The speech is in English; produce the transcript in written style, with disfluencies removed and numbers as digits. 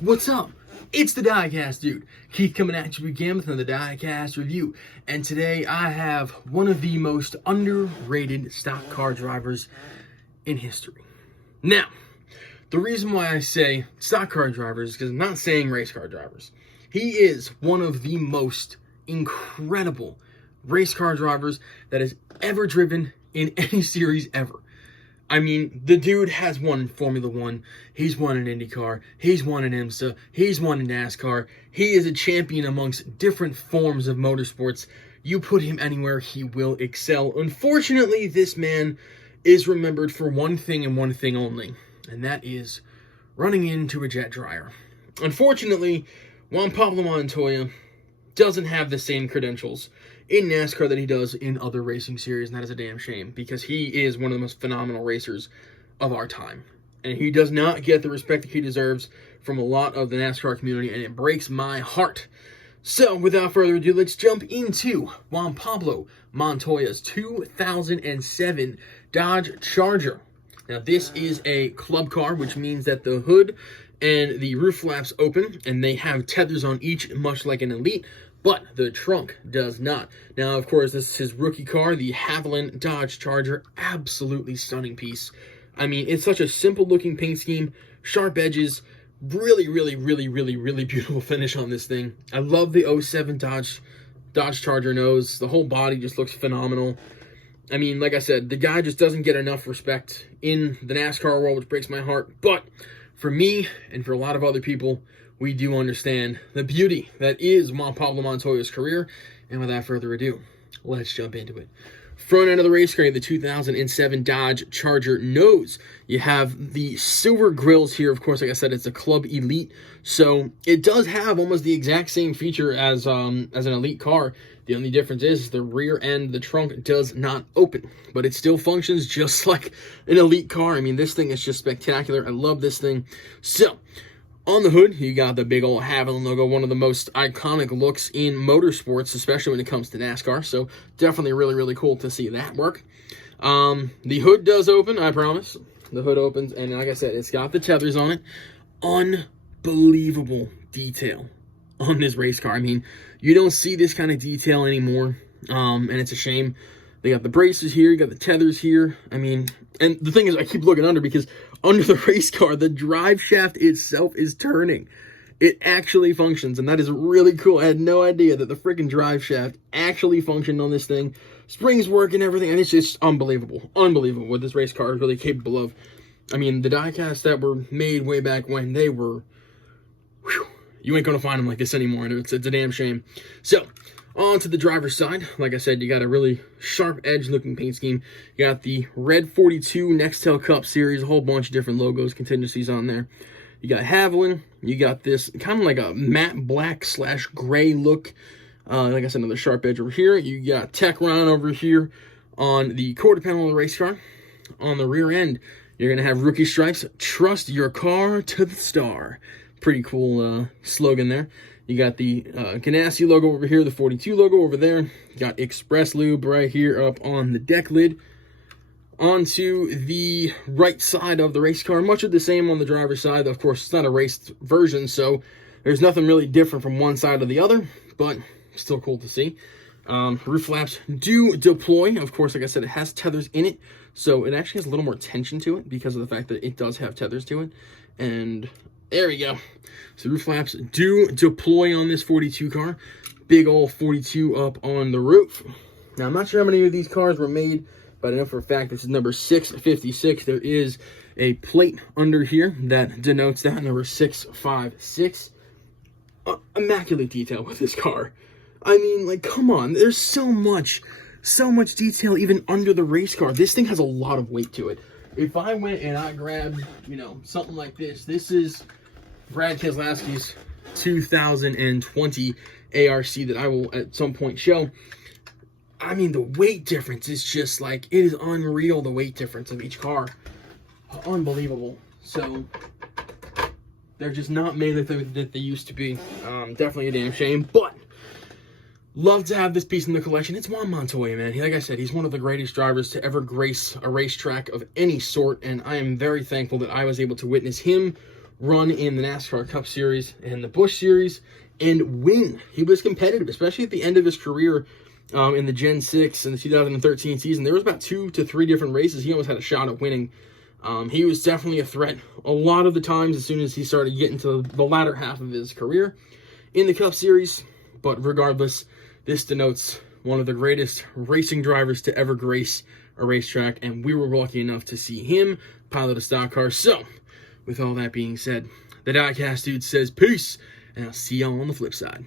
What's up? It's the Diecast dude. Keith coming at you again with another Diecast review. And today I have one of the most underrated stock car drivers in history. Now, the reason why I say stock car drivers is because I'm not saying race car drivers. He is one of the most incredible race car drivers that has ever driven in any series ever. I mean, the dude has won Formula One, he's won an IndyCar, he's won an IMSA, he's won a NASCAR. He is a champion amongst different forms of motorsports. You put him anywhere, he will excel. Unfortunately, this man is remembered for one thing and one thing only, and that is running into a jet dryer. Unfortunately, Juan Pablo Montoya doesn't have the same credentials in NASCAR that he does in other racing series, and that is a damn shame, because he is one of the most phenomenal racers of our time. And he does not get the respect that he deserves from a lot of the NASCAR community, and it breaks my heart. So, without further ado, let's jump into Juan Pablo Montoya's 2007 Dodge Charger. Now, this is a club car, which means that the hood and the roof flaps open, and they have tethers on each, much like an Elite, but the trunk does not. Now, of course, this is his rookie car, the Havoline Dodge Charger. Absolutely stunning piece. I mean, it's such a simple-looking paint scheme, sharp edges, really beautiful finish on this thing. I love the 07 Dodge Charger nose. The whole body just looks phenomenal. I mean, like I said, the guy just doesn't get enough respect in the NASCAR world, which breaks my heart. But for me, and for a lot of other people, we do understand the beauty that is Juan Pablo Montoya's career. And without further ado, let's jump into it. Front end of the race car, the 2007 Dodge Charger nose. You have the silver grills here. Of course, like I said, it's a Club Elite. So it does have almost the exact same feature as an Elite car. The only difference is the rear end, the trunk does not open, but it still functions just like an Elite car. I mean, this thing is just spectacular. I love this thing. So, on the hood, you got the big old Havoline logo, one of the most iconic looks in motorsports, especially when it comes to NASCAR. So, definitely really cool to see that work. The hood does open, I promise. The hood opens, and like I said, it's got the tethers on it. Unbelievable detail on this race car. I mean, you don't see this kind of detail anymore, and it's a shame. They got the braces here, you got the tethers here. I mean, and the thing is, I keep looking under because under the race car, the drive shaft itself is turning. It actually functions, and that is really cool. I had no idea that the freaking drive shaft actually functioned on this thing. Springs work and everything, and it's just unbelievable. Unbelievable what this race car is really capable of. I mean, the diecasts that were made way back when, they were... Whew, you ain't gonna find them like this anymore, and it's a damn shame. So, on to the driver's side. Like I said, you got a really sharp edge looking paint scheme. You got the red 42 Nextel Cup series, a whole bunch of different logos, contingencies on there. You got Havoline. You got this kind of like a matte black / gray look. Like I said, another sharp edge over here. You got Techron over here on the quarter panel of the race car. On the rear end, you're going to have rookie stripes. Trust your car to the star. Pretty cool slogan there. You got the Ganassi logo over here, the 42 logo over there. You got Express Lube right here up on the deck lid. Onto the right side of the race car, much of the same on the driver's side. Of course, it's not a raced version, so there's nothing really different from one side to the other, but still cool to see. Roof flaps do deploy. Of course, like I said, it has tethers in it, so it actually has a little more tension to it because of the fact that it does have tethers to it. And there we go. So roof flaps do deploy on this 42 car. Big old 42 up on the roof. Now, I'm not sure how many of these cars were made, but I know for a fact this is number 656. There is a plate under here that denotes that, number 656. Immaculate detail with this car. I mean, like, come on. There's so much detail even under the race car. This thing has a lot of weight to it. If I went and I grabbed, you know, something like this. This is Brad Keselowski's 2020 ARC that I will at some point show. I mean, the weight difference is just like, it is unreal, the weight difference of each car. Unbelievable. So, they're just not made that they used to be. Definitely a damn shame, but love to have this piece in the collection. It's Juan Montoya, man. Like I said, he's one of the greatest drivers to ever grace a racetrack of any sort, and I am very thankful that I was able to witness him run in the NASCAR Cup Series and the Busch Series and win. He was competitive, especially at the end of his career in the Gen 6 in the 2013 season. There was about 2 to 3 different races he almost had a shot at winning. He was definitely a threat a lot of the times as soon as he started getting to the latter half of his career in the Cup Series. But regardless, this denotes one of the greatest racing drivers to ever grace a racetrack, and we were lucky enough to see him pilot a stock car. So, with all that being said, the Diecast dude says peace, and I'll see y'all on the flip side.